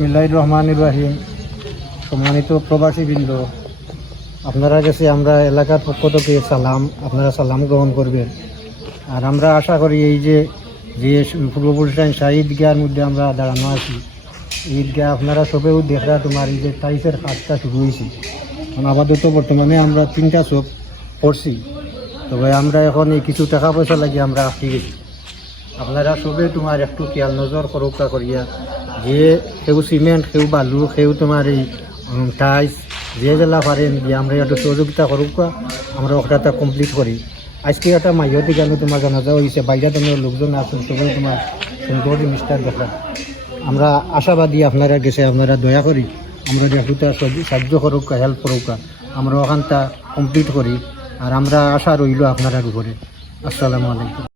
বিসমিল্লাহির রহমানির রহিম। সম্মানিত প্রবাসীবৃন্দ, আপনারা কাছে আমরা এলাকার পক্ষ থেকে সালাম, আপনারা সালাম গ্রহণ করবেন। আর আমরা আশা করি এই যে পূর্ব পুলিশাইন শাহী ঈদগাহের মধ্যে আমরা দাঁড়ানো আছি, ঈদগাহ আপনারা সবেও দেখা তোমার এই যে টাইসের কাজটা শুরু হয়েছে। আপাতত বর্তমানে আমরা 3টা শপ করছি, তবে আমরা এখন এই কিছু টাকা পয়সা লাগিয়ে আমরা আটকে গেছি। আপনারা সবে তোমার একটু খেয়াল নজর করুকা করিয়া, যে কেউ সিমেন্ট, কেউ বালু, কেউ তোমার এই টাইস যে জেলা পারেন যে আমরা একটু সহযোগিতা করুকা, আমরা ওটা কমপ্লিট করি। আজকে একটা মাইয়া থেকে তোমার জানাজা হয়েছে, বাইরে তোমার লোকজন আসেন, সবাই তোমার সুন্দর জিনিসটা দেখা। আমরা আশাবাদী আপনারা গেছে, আপনারা দয়া করি আমরা একটু সাহায্য করুকা, হেল্প করুকা, আমরা ওখানটা কমপ্লিট করি। আর আমরা আশা রইল আপনার উপরে। আসসালামু আলাইকুম।